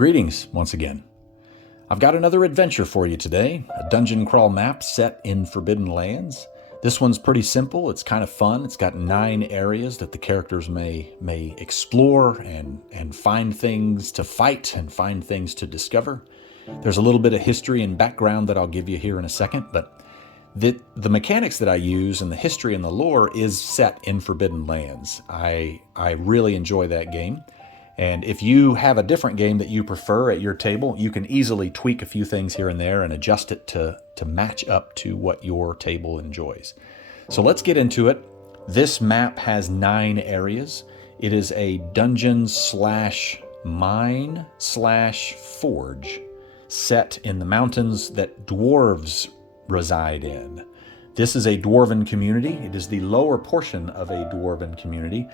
Greetings once again. I've got another adventure for you today, a dungeon crawl map set in Forbidden Lands. This one's pretty simple, it's kind of fun. It's got 9 areas that the characters may explore and find things to fight and find things to discover. There's a little bit of history and background that I'll give you here in a second, but the mechanics that I use and the history and the lore is set in Forbidden Lands. I really enjoy that game. And if you have a different game that you prefer at your table, you can easily tweak a few things here and there and adjust it to match up to what your table enjoys. So let's get into it. This map has 9 areas. It is a dungeon / mine / forge set in the mountains that dwarves reside in. This is a dwarven community. It is the lower portion of a dwarven community.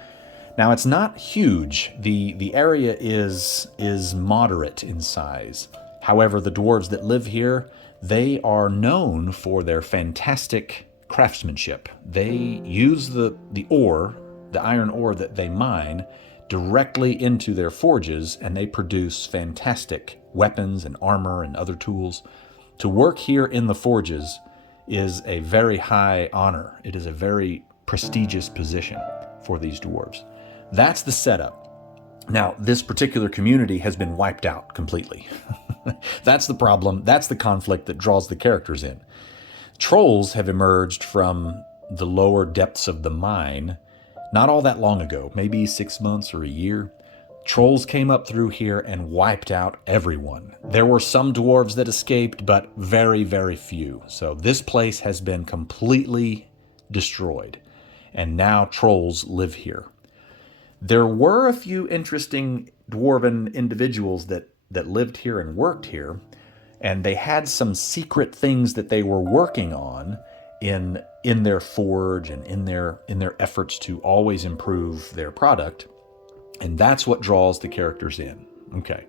Now, it's not huge. The area is moderate in size. However, the dwarves that live here, they are known for their fantastic craftsmanship. They use the iron ore that they mine, directly into their forges, and they produce fantastic weapons and armor and other tools. To work here in the forges is a very high honor. It is a very prestigious position for these dwarves. That's the setup. Now, this particular community has been wiped out completely. That's the problem. That's the conflict that draws the characters in. Trolls have emerged from the lower depths of the mine not all that long ago, maybe 6 months or a year. Trolls came up through here and wiped out everyone. There were some dwarves that escaped, but very, very few. So this place has been completely destroyed, and now trolls live here. There were a few interesting dwarven individuals that lived here and worked here, and they had some secret things that they were working on in their forge and in their efforts to always improve their product, and that's what draws the characters in. Okay,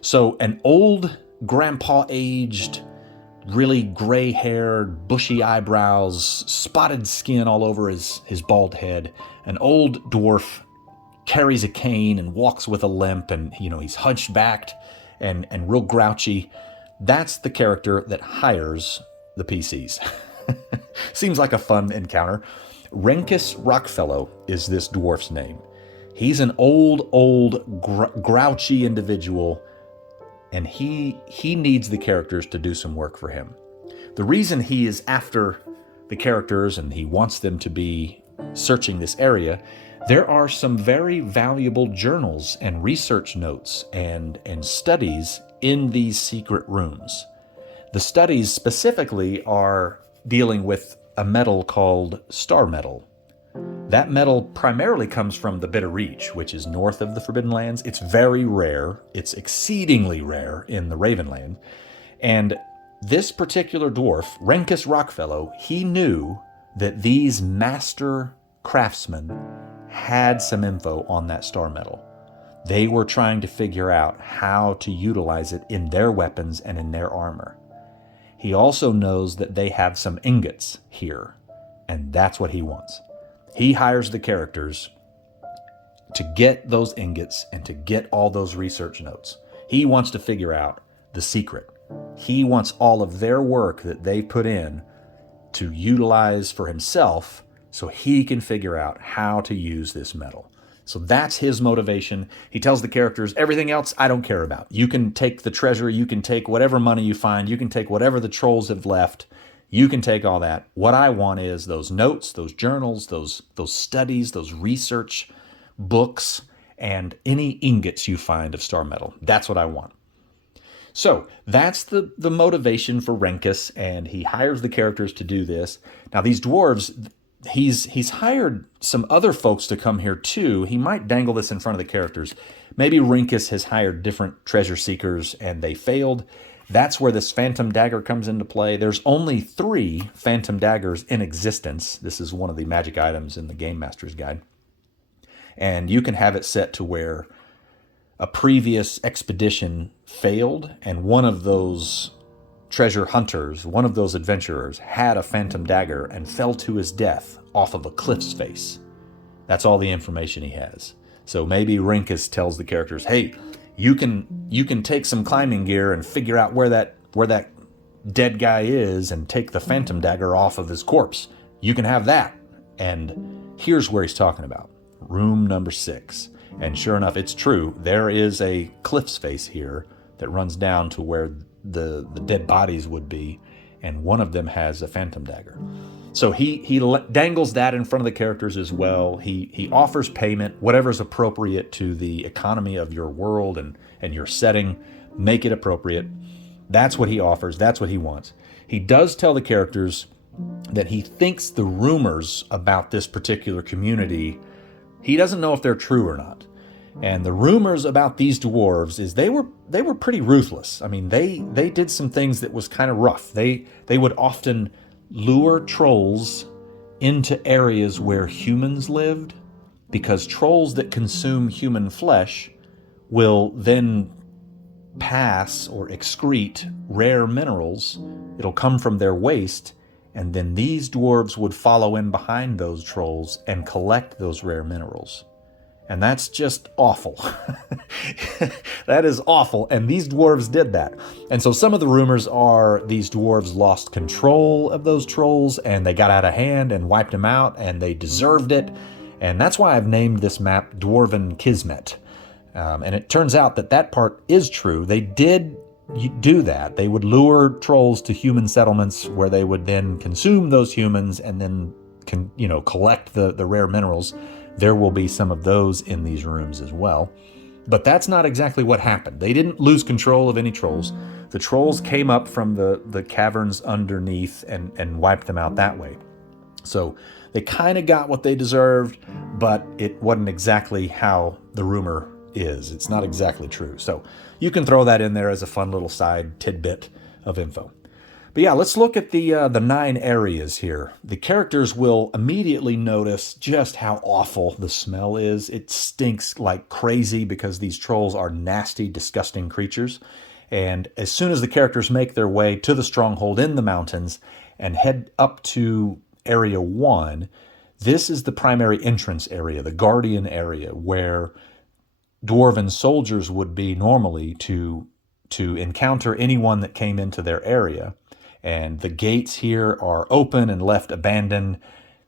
so an old grandpa-aged, really gray-haired, bushy eyebrows, spotted skin all over his bald head, an old dwarf carries a cane and walks with a limp, and he's hunchbacked and real grouchy. That's the character that hires the PCs. Seems like a fun encounter. Renkus Rockfellow is this dwarf's name. He's an old grouchy individual, and he needs the characters to do some work for him. The reason he is after the characters and he wants them to be searching this area, there are some very valuable journals and research notes and studies in these secret rooms. The studies specifically are dealing with a metal called star metal. That metal primarily comes from the Bitter Reach, which is north of the Forbidden Lands. It's very rare. It's exceedingly rare in the Ravenland. And this particular dwarf, Renkus Rockfellow, he knew that these master craftsmen had some info on that star metal. They were trying to figure out how to utilize it in their weapons and in their armor. He also knows that they have some ingots here, and that's what he wants. He hires the characters to get those ingots and to get all those research notes. He wants to figure out the secret. He wants all of their work that they put in to utilize for himself, so he can figure out how to use this metal. So that's his motivation. He tells the characters, everything else I don't care about. You can take the treasure, you can take whatever money you find, you can take whatever the trolls have left, you can take all that. What I want is those notes, those journals, those studies, those research books, and any ingots you find of star metal. That's what I want. So that's the motivation for Renkus, and he hires the characters to do this. Now these dwarves, he's hired some other folks to come here too. He might dangle this in front of the characters. Maybe Renkus has hired different treasure seekers and they failed. That's where this phantom dagger comes into play. There's only 3 phantom daggers in existence. This is one of the magic items in the Game Master's Guide. And you can have it set to where a previous expedition failed, and one of those treasure hunters, one of those adventurers, had a phantom dagger and fell to his death off of a cliff's face. That's all the information he has. So maybe Renkus tells the characters, hey, you can take some climbing gear and figure out where that dead guy is and take the phantom dagger off of his corpse. You can have that. And here's where he's talking about. Room number 6. And sure enough, it's true. There is a cliff's face here that runs down to where the dead bodies would be, and one of them has a phantom dagger. So he dangles that in front of the characters as well. He offers payment, whatever's appropriate to the economy of your world and your setting. Make it appropriate. That's what he offers. That's what he wants. He does tell the characters that he thinks the rumors about this particular community, he doesn't know if they're true or not. And the rumors about these dwarves is they were pretty ruthless. I mean, they did some things that was kind of rough. They would often lure trolls into areas where humans lived, because trolls that consume human flesh will then pass or excrete rare minerals. It'll come from their waste, and then these dwarves would follow in behind those trolls and collect those rare minerals. And that's just awful. That is awful. And these dwarves did that. And so some of the rumors are these dwarves lost control of those trolls and they got out of hand and wiped them out, and they deserved it. And that's why I've named this map Dwarven Kismet. And it turns out that part is true. They did do that. They would lure trolls to human settlements where they would then consume those humans and then collect the rare minerals. There will be some of those in these rooms as well. But that's not exactly what happened. They didn't lose control of any trolls. The trolls came up from the caverns underneath and wiped them out that way. So they kind of got what they deserved, but it wasn't exactly how the rumor is. It's not exactly true. So you can throw that in there as a fun little side tidbit of info. But yeah, let's look at the 9 areas here. The characters will immediately notice just how awful the smell is. It stinks like crazy because these trolls are nasty, disgusting creatures. And as soon as the characters make their way to the stronghold in the mountains and head up to Area 1, this is the primary entrance area, the Guardian area, where Dwarven soldiers would be normally to encounter anyone that came into their area. And the gates here are open and left abandoned.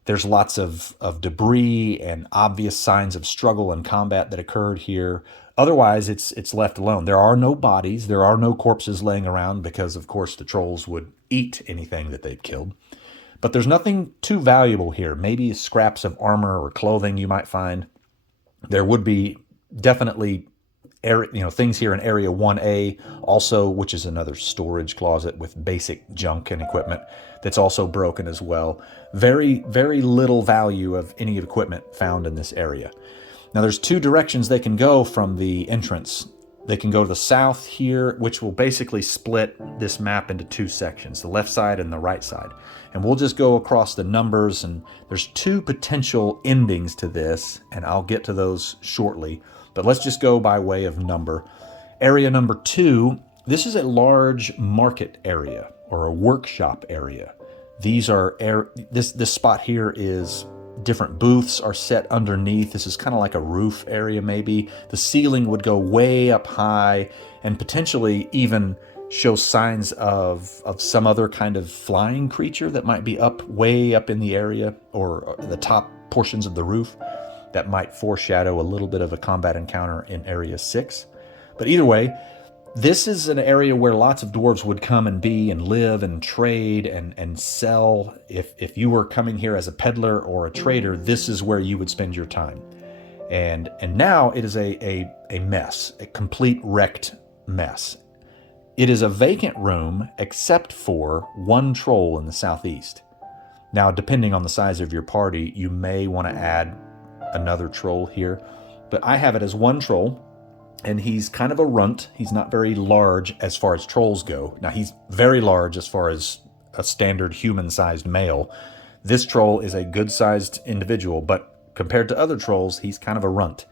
There's lots of debris and obvious signs of struggle and combat that occurred here. Otherwise, it's left alone. There are no bodies. There are no corpses laying around because, of course, the trolls would eat anything that they've killed. But there's nothing too valuable here. Maybe scraps of armor or clothing you might find. There would be definitely things here in Area 1A also, which is another storage closet with basic junk and equipment that's also broken as well. Very, very little value of any equipment found in this area. Now there's 2 directions they can go from the entrance. They can go to the south here, which will basically split this map into 2 sections, the left side and the right side. And we'll just go across the numbers, and there's 2 potential endings to this, and I'll get to those shortly. But let's just go by way of number. Area number 2, this is a large market area or a workshop area. These are this spot here is different booths are set underneath. This is kind of like a roof area maybe. The ceiling would go way up high and potentially even show signs of some other kind of flying creature that might be way up in the area or the top portions of the roof. That might foreshadow a little bit of a combat encounter in Area 6. But either way, this is an area where lots of dwarves would come and be and live and trade and sell. If you were coming here as a peddler or a trader, this is where you would spend your time. And now it is a mess, a complete wrecked mess. It is a vacant room except for 1 troll in the southeast. Now, depending on the size of your party, you may want to add another troll here, but I have it as 1 troll, and he's kind of a runt. He's not very large as far as trolls go. Now, he's very large as far as a standard human-sized male. This troll is a good-sized individual, but compared to other trolls, he's kind of a runt.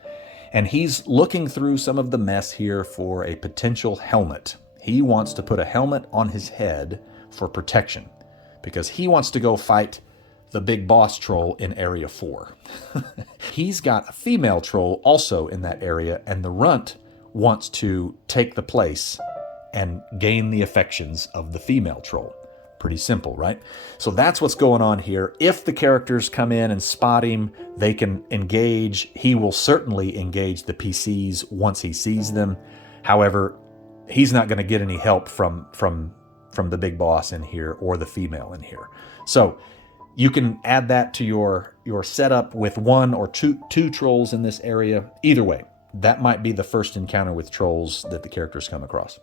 And he's looking through some of the mess here for a potential helmet. He wants to put a helmet on his head for protection because he wants to go fight the big boss troll in Area 4. He's got a female troll also in that area, and the runt wants to take the place and gain the affections of the female troll. Pretty simple, right? So that's what's going on here. If the characters come in and spot him, they can engage. He will certainly engage the PCs once he sees them. However, he's not going to get any help from the big boss in here or the female in here. So you can add that to your setup with one or two trolls in this area. Either way, that might be the first encounter with trolls that the characters come across.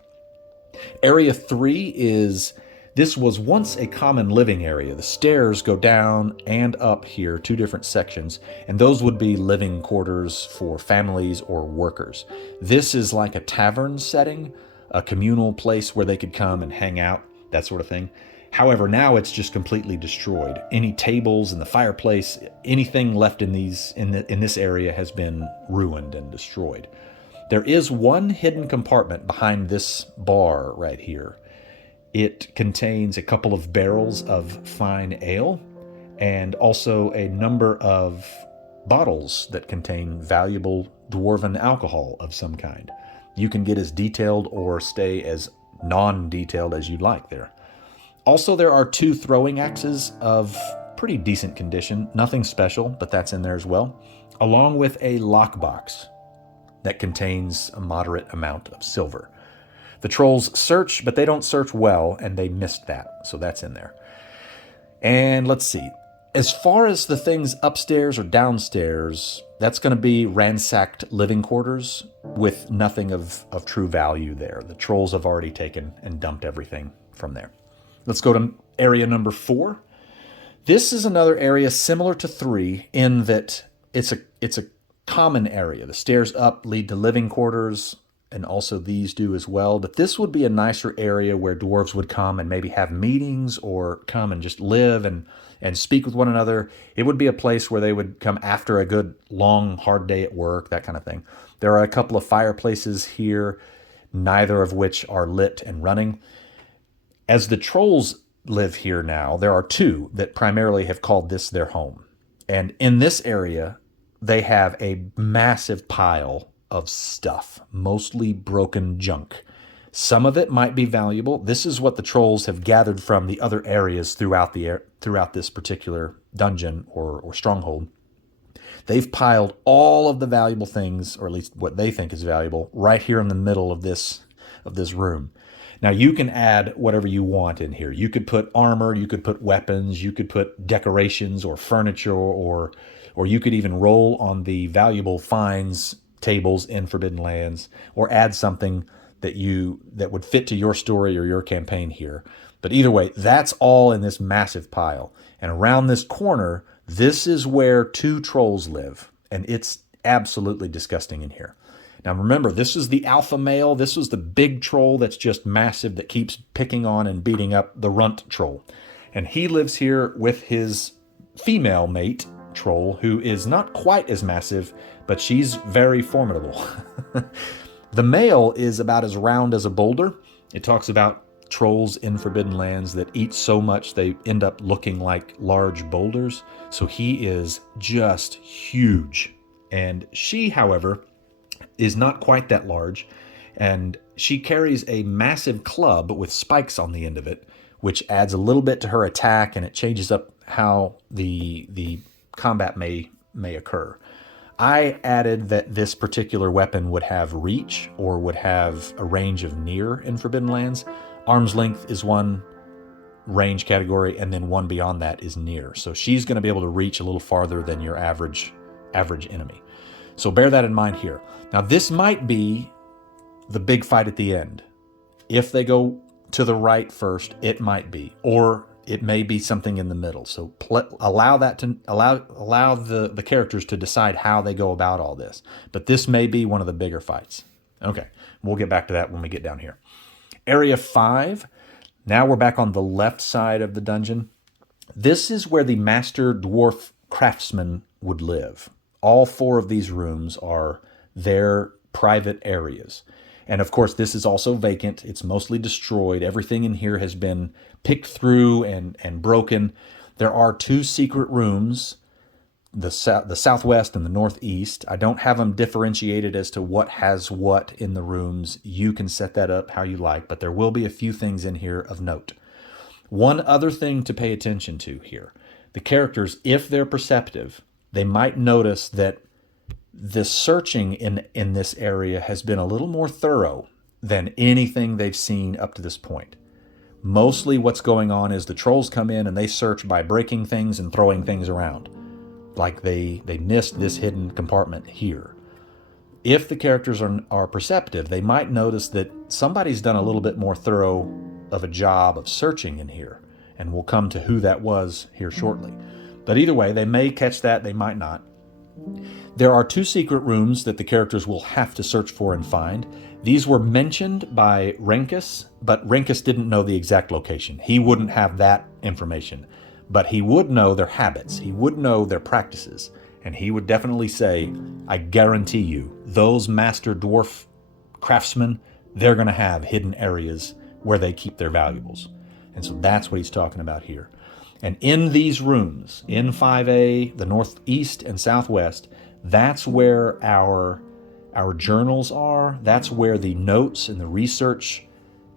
Area 3 is... This was once a common living area. The stairs go down and up here, 2 different sections, and those would be living quarters for families or workers. This is like a tavern setting, a communal place where they could come and hang out, that sort of thing. However, now it's just completely destroyed. Any tables in the fireplace, anything left in this area has been ruined and destroyed. There is one hidden compartment behind this bar right here. It contains a couple of barrels of fine ale and also a number of bottles that contain valuable dwarven alcohol of some kind. You can get as detailed or stay as non-detailed as you'd like there. Also, there are 2 throwing axes of pretty decent condition, nothing special, but that's in there as well, along with a lockbox that contains a moderate amount of silver. The trolls search, but they don't search well, and they missed that, so that's in there. And let's see. As far as the things upstairs or downstairs, that's going to be ransacked living quarters with nothing of true value there. The trolls have already taken and dumped everything from there. Let's go to area number 4. This is another area similar to 3 in that it's a common area. The stairs up lead to living quarters, and also these do as well. But this would be a nicer area where dwarves would come and maybe have meetings or come and just live and speak with one another. It would be a place where they would come after a good, long, hard day at work, that kind of thing. There are a couple of fireplaces here, neither of which are lit and running. As the trolls live here now, there are 2 that primarily have called this their home. And in this area, they have a massive pile of stuff, mostly broken junk. Some of it might be valuable. This is what the trolls have gathered from the other areas throughout this particular dungeon or stronghold. They've piled all of the valuable things, or at least what they think is valuable, right here in the middle of this room. Now you can add whatever you want in here. You could put armor, you could put weapons, you could put decorations or furniture, or you could even roll on the valuable finds tables in Forbidden Lands, or add something that would fit to your story or your campaign here. But either way, that's all in this massive pile. And around this corner, this is where 2 trolls live, and it's absolutely disgusting in here. Now remember, this is the alpha male. This was the big troll that's just massive, that keeps picking on and beating up the runt troll. And he lives here with his female mate troll, who is not quite as massive, but she's very formidable. The male is about as round as a boulder. It talks about trolls in Forbidden Lands that eat so much they end up looking like large boulders. So he is just huge. And she, however, is not quite that large. And she carries a massive club with spikes on the end of it, which adds a little bit to her attack, and it changes up how the combat may occur. I added that this particular weapon would have reach, or would have a range of near in Forbidden Lands. Arm's length is one range category, and then one beyond that is near. So she's going to be able to reach a little farther than your average enemy. So bear that in mind here. Now this might be the big fight at the end. If they go to the right first, it might be, or it may be something in the middle. So allow the characters to decide how they go about all this. But this may be one of the bigger fights. Okay, we'll get back to that when we get down here. Area 5. Now we're back on the left side of the dungeon. This is where the master dwarf craftsman would live. All 4 of these rooms are their private areas. And of course, this is also vacant. It's mostly destroyed. Everything in here has been picked through and broken. There are 2 secret rooms the southwest and the northeast. I don't have them differentiated as to what has what in the rooms. You can set that up how you like, but there will be a few things in here of note. One other thing to pay attention to here. The characters, if they're perceptive, they might notice that the searching in this area has been a little more thorough than anything they've seen up to this point. Mostly what's going on is the trolls come in and they search by breaking things and throwing things around. Like they missed this hidden compartment here. If the characters are perceptive, they might notice that somebody's done a little bit more thorough of a job of searching in here. And we'll come to who that was here shortly. But either way, they may catch that, they might not. There are 2 secret rooms that the characters will have to search for and find. These were mentioned by Renkus, but Renkus didn't know the exact location. He wouldn't have that information, but he would know their habits. He would know their practices, and he would definitely say, I guarantee you, those master dwarf craftsmen, they're going to have hidden areas where they keep their valuables. And so that's what he's talking about here. And in these rooms, in 5A, the northeast and southwest, that's where our journals are. That's where the notes and the research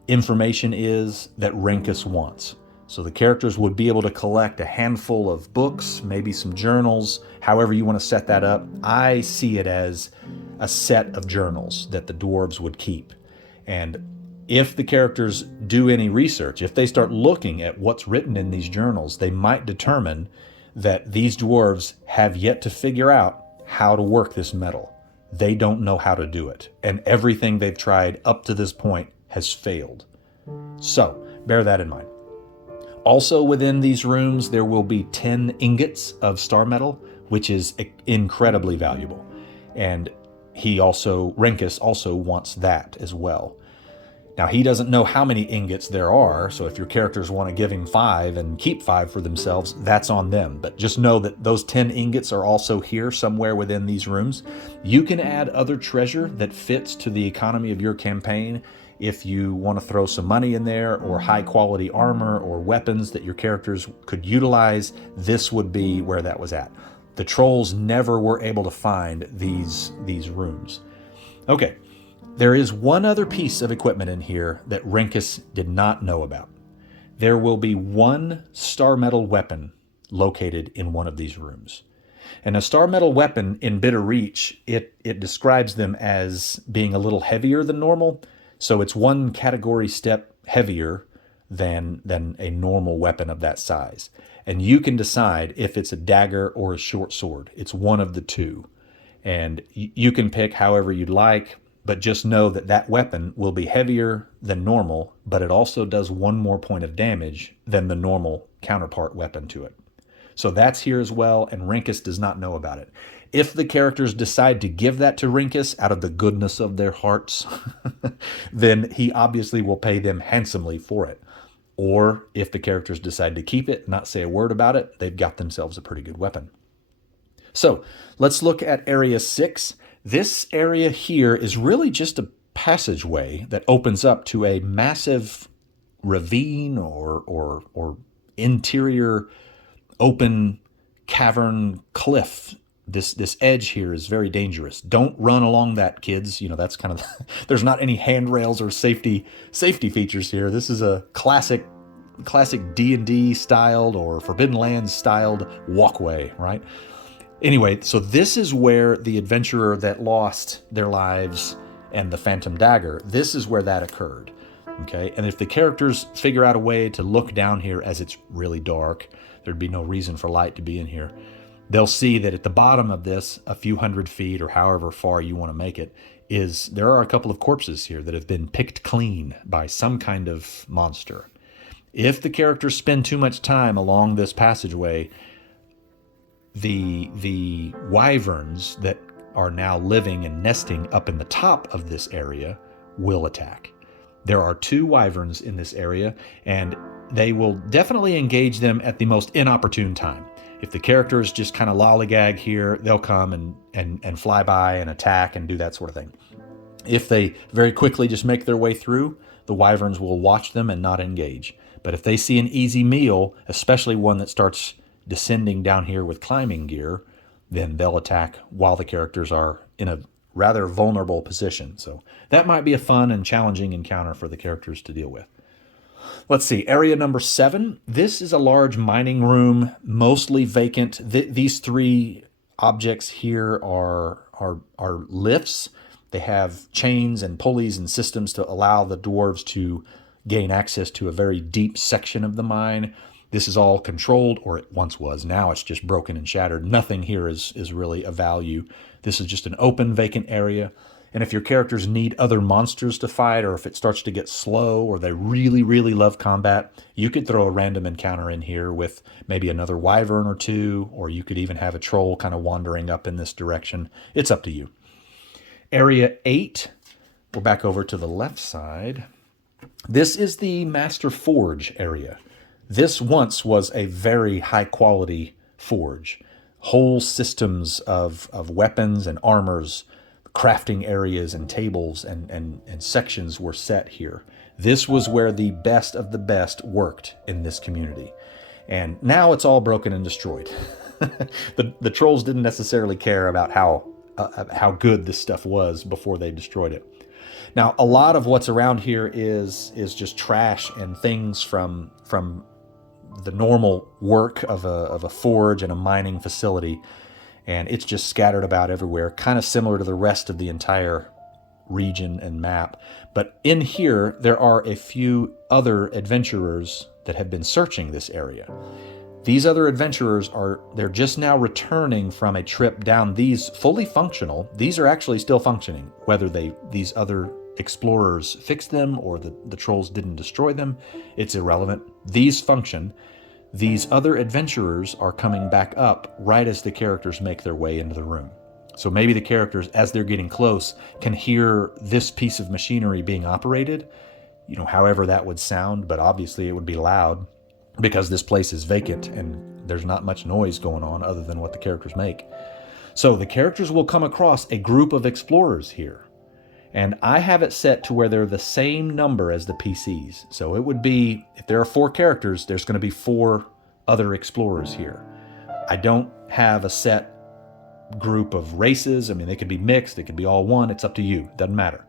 information is that Renkus wants. So the characters would be able to collect a handful of books, maybe some journals, however you want to set that up. I see it as a set of journals that the dwarves would keep. And if the characters do any research, if they start looking at what's written in these journals, they might determine that these dwarves have yet to figure out how to work this metal. They don't know how to do it. And everything they've tried up to this point has failed. So, bear that in mind. Also within these rooms, there will be 10 ingots of star metal, which is incredibly valuable. And Renkus also wants that as well. Now, he doesn't know how many ingots there are, so if your characters want to give him 5 and keep 5 for themselves, that's on them. But just know that those 10 ingots are also here somewhere within these rooms. You can add other treasure that fits to the economy of your campaign if you want to throw some money in there, or high-quality armor or weapons that your characters could utilize. This would be where that was at. The trolls never were able to find these rooms. Okay. There is one other piece of equipment in here that Renkus did not know about. There will be 1 star metal weapon located in one of these rooms. And a star metal weapon in Bitter Reach, it describes them as being a little heavier than normal. So it's 1 category step heavier than a normal weapon of that size. And you can decide if it's a dagger or a short sword. It's one of the 2. And you can pick however you'd like. But just know that that weapon will be heavier than normal, but it also does 1 more point of damage than the normal counterpart weapon to it. So that's here as well, and Renkus does not know about it. If the characters decide to give that to Renkus out of the goodness of their hearts, then he obviously will pay them handsomely for it. Or if the characters decide to keep it, not say a word about it, they've got themselves a pretty good weapon. So let's look at Area 6. This area here is really just a passageway that opens up to a massive ravine or interior open cavern cliff. This edge here is very dangerous. Don't run along that, kids. You know, that's kind of there's not any handrails or safety features here. This is a classic D&D styled or Forbidden Lands styled walkway, right? Anyway, so this is where the adventurer that lost their lives and the phantom dagger, this is where that occurred, okay? And if the characters figure out a way to look down here as it's really dark, there'd be no reason for light to be in here, they'll see that at the bottom of this, a few hundred feet or however far you want to make it, there are a couple of corpses here that have been picked clean by some kind of monster. If the characters spend too much time along this passageway, the wyverns that are now living and nesting up in the top of this area will attack. There are 2 wyverns in this area, and they will definitely engage them at the most inopportune time. If the characters just kind of lollygag here, they'll come and fly by and attack and do that sort of thing. If they very quickly just make their way through, the wyverns will watch them and not engage. But if they see an easy meal, especially one that starts descending down here with climbing gear, then they'll attack while the characters are in a rather vulnerable position. So that might be a fun and challenging encounter for the characters to deal with. Let's see, area number 7. This is a large mining room, mostly vacant. These 3 objects here are lifts. They have chains and pulleys and systems to allow the dwarves to gain access to a very deep section of the mine. This is all controlled, or it once was. Now it's just broken and shattered. Nothing here is really of value. This is just an open, vacant area. And if your characters need other monsters to fight, or if it starts to get slow, or they really, really love combat, you could throw a random encounter in here with maybe another wyvern or 2, or you could even have a troll kind of wandering up in this direction. It's up to you. Area 8, we're back over to the left side. This is the Master Forge area. This once was a very high-quality forge. Whole systems of weapons and armors, crafting areas and tables and sections were set here. This was where the best of the best worked in this community. And now it's all broken and destroyed. The trolls didn't necessarily care about how good this stuff was before they destroyed it. Now, a lot of what's around here is just trash and things from the normal work of a forge and a mining facility, and it's just scattered about everywhere, kind of similar to the rest of the entire region and map. But in here, there are a few other adventurers that have been searching this area. These other adventurers they're just now returning from a trip down these fully functional. These are actually still functioning, whether these other explorers fixed them or the trolls didn't destroy them, it's irrelevant. These function. These other adventurers are coming back up right as the characters make their way into the room. So maybe the characters, as they're getting close, can hear this piece of machinery being operated, however that would sound, but obviously it would be loud because this place is vacant and there's not much noise going on other than what the characters make. So the characters will come across a group of explorers here. And I have it set to where they're the same number as the PCs. So it would be, if there are 4 characters, there's going to be 4 other explorers here. I don't have a set group of races. I mean, they could be mixed, they could be all one. It's up to you. Doesn't matter.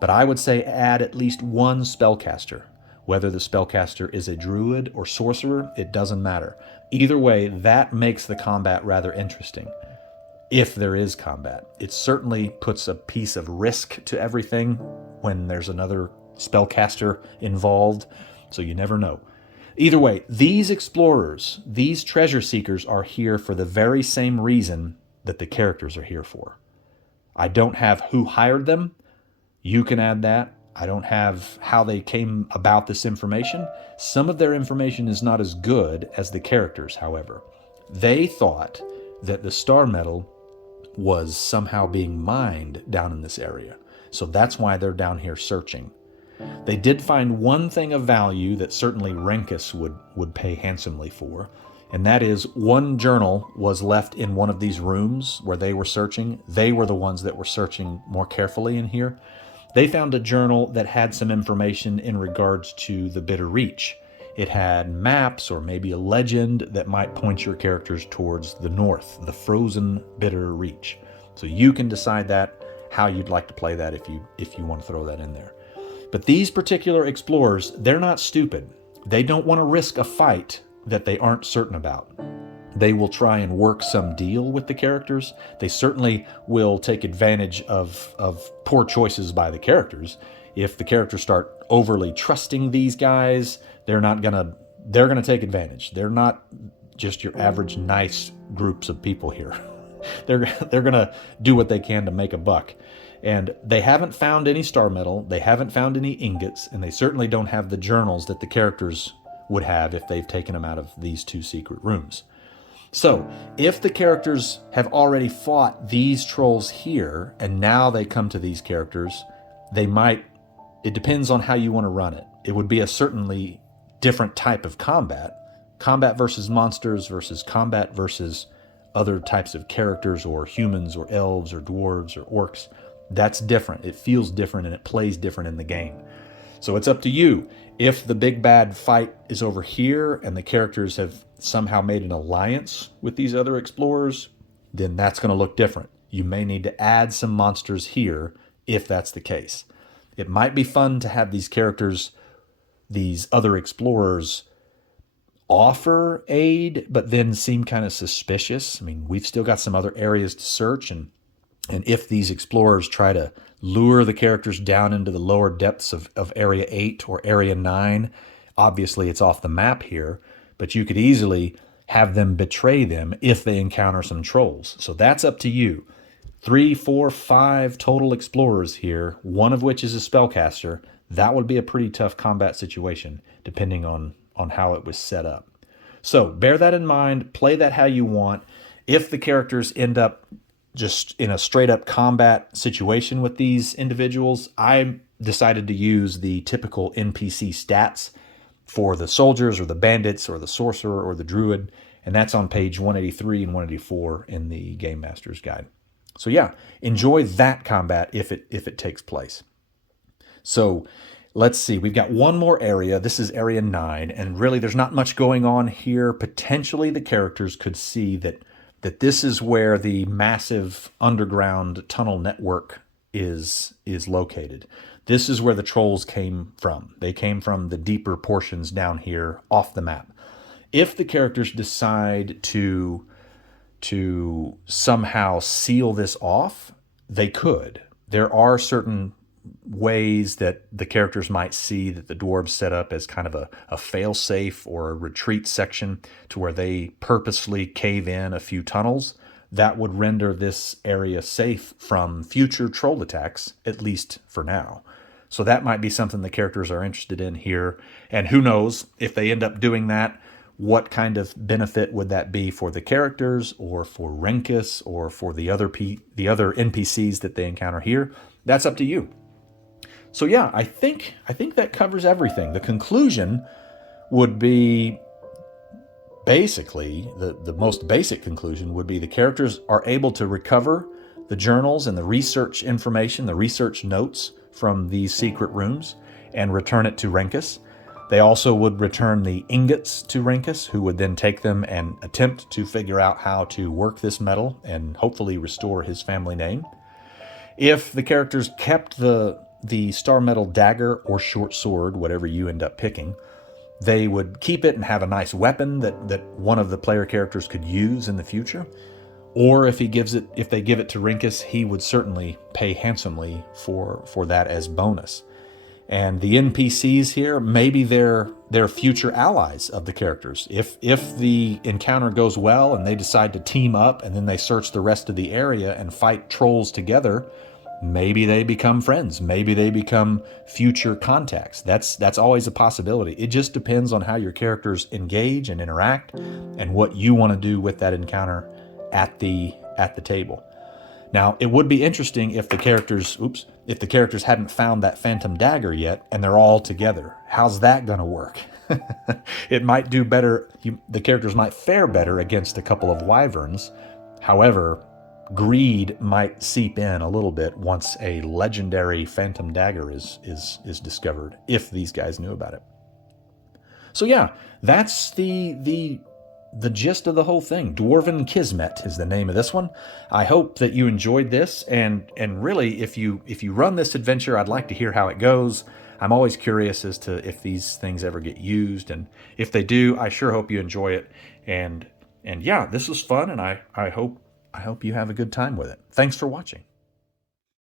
But I would say add at least 1 spellcaster. Whether the spellcaster is a druid or sorcerer, it doesn't matter. Either way, that makes the combat rather interesting. If there is combat, it certainly puts a piece of risk to everything when there's another spellcaster involved, so you never know. Either way, these explorers, these treasure seekers are here for the very same reason that the characters are here for. I don't have who hired them. You can add that. I don't have how they came about this information. Some of their information is not as good as the characters, however. They thought that the star metal was somehow being mined down in this area. So that's why they're down here searching. They did find one thing of value that certainly Renkus would pay handsomely for, and that is 1 journal was left in one of these rooms where they were searching. They were the ones that were searching more carefully in here. They found a journal that had some information in regards to the Bitter Reach. It had maps or maybe a legend that might point your characters towards the north, the frozen Bitter Reach. So you can decide that, how you'd like to play that if you want to throw that in there. But these particular explorers, they're not stupid. They don't want to risk a fight that they aren't certain about. They will try and work some deal with the characters. They certainly will take advantage of poor choices by the characters. If the characters start overly trusting these guys, they're gonna take advantage. They're not just your average nice groups of people here. They're gonna do what they can to make a buck. And they haven't found any star metal, they haven't found any ingots, and they certainly don't have the journals that the characters would have if they've taken them out of these 2 secret rooms. So, if the characters have already fought these trolls here, and now they come to these characters, it depends on how you want to run it. It would be a certainly different type of combat. Combat versus monsters versus combat versus other types of characters or humans or elves or dwarves or orcs. That's different. It feels different and it plays different in the game. So it's up to you. If the big bad fight is over here and the characters have somehow made an alliance with these other explorers, then that's going to look different. You may need to add some monsters here if that's the case. It might be fun to have these characters, these other explorers, offer aid, but then seem kind of suspicious. I mean, we've still got some other areas to search, and if these explorers try to lure the characters down into the lower depths of Area 8 or Area 9, obviously it's off the map here, but you could easily have them betray them if they encounter some trolls. So that's up to you. 3, 4, 5 total explorers here, one of which is a spellcaster. That would be a pretty tough combat situation, depending on how it was set up. So bear that in mind, play that how you want. If the characters end up just in a straight up combat situation with these individuals, I decided to use the typical NPC stats for the soldiers or the bandits or the sorcerer or the druid, and that's on page 183 and 184 in the Game Master's Guide. So yeah, enjoy that combat if it takes place. So let's see, we've got one more area. This is Area 9, and really there's not much going on here. Potentially the characters could see that this is where the massive underground tunnel network is located. This is where the trolls came from. They came from the deeper portions down here off the map. If the characters decide to somehow seal this off, they could. There are certain ways that the characters might see that the dwarves set up as kind of a fail-safe or a retreat section to where they purposefully cave in a few tunnels. That would render this area safe from future troll attacks, at least for now. So that might be something the characters are interested in here. And who knows, if they end up doing that, what kind of benefit would that be for the characters or for Renkus or for the other NPCs that they encounter here? That's up to you. So yeah, I think that covers everything. The conclusion would be basically, the most basic conclusion would be the characters are able to recover the journals and the research information, the research notes from these secret rooms and return it to Renkus. They also would return the ingots to Renkus, who would then take them and attempt to figure out how to work this metal and hopefully restore his family name. If the characters kept the star metal dagger or short sword, whatever you end up picking, they would keep it and have a nice weapon that one of the player characters could use in the future. Or if they give it to Renkus, he would certainly pay handsomely for that as bonus. And the NPCs here, maybe they're future allies of the characters. If the encounter goes well and they decide to team up and then they search the rest of the area and fight trolls together, maybe they become friends. Maybe they become future contacts. That's always a possibility. It just depends on how your characters engage and interact and what you want to do with that encounter at the table. Now, it would be interesting if the characters hadn't found that phantom dagger yet and they're all together. How's that going to work? It might do better. The characters might fare better against a couple of wyverns. However, greed might seep in a little bit once a legendary phantom dagger is discovered, if these guys knew about it. So yeah, that's the gist of the whole thing. Dwarven Kismet is the name of this one. I hope that you enjoyed this, and really, if you run this adventure, I'd like to hear how it goes. I'm always curious as to if these things ever get used, and if they do, I sure hope you enjoy it. And yeah, this was fun, and I hope you have a good time with it. Thanks for watching.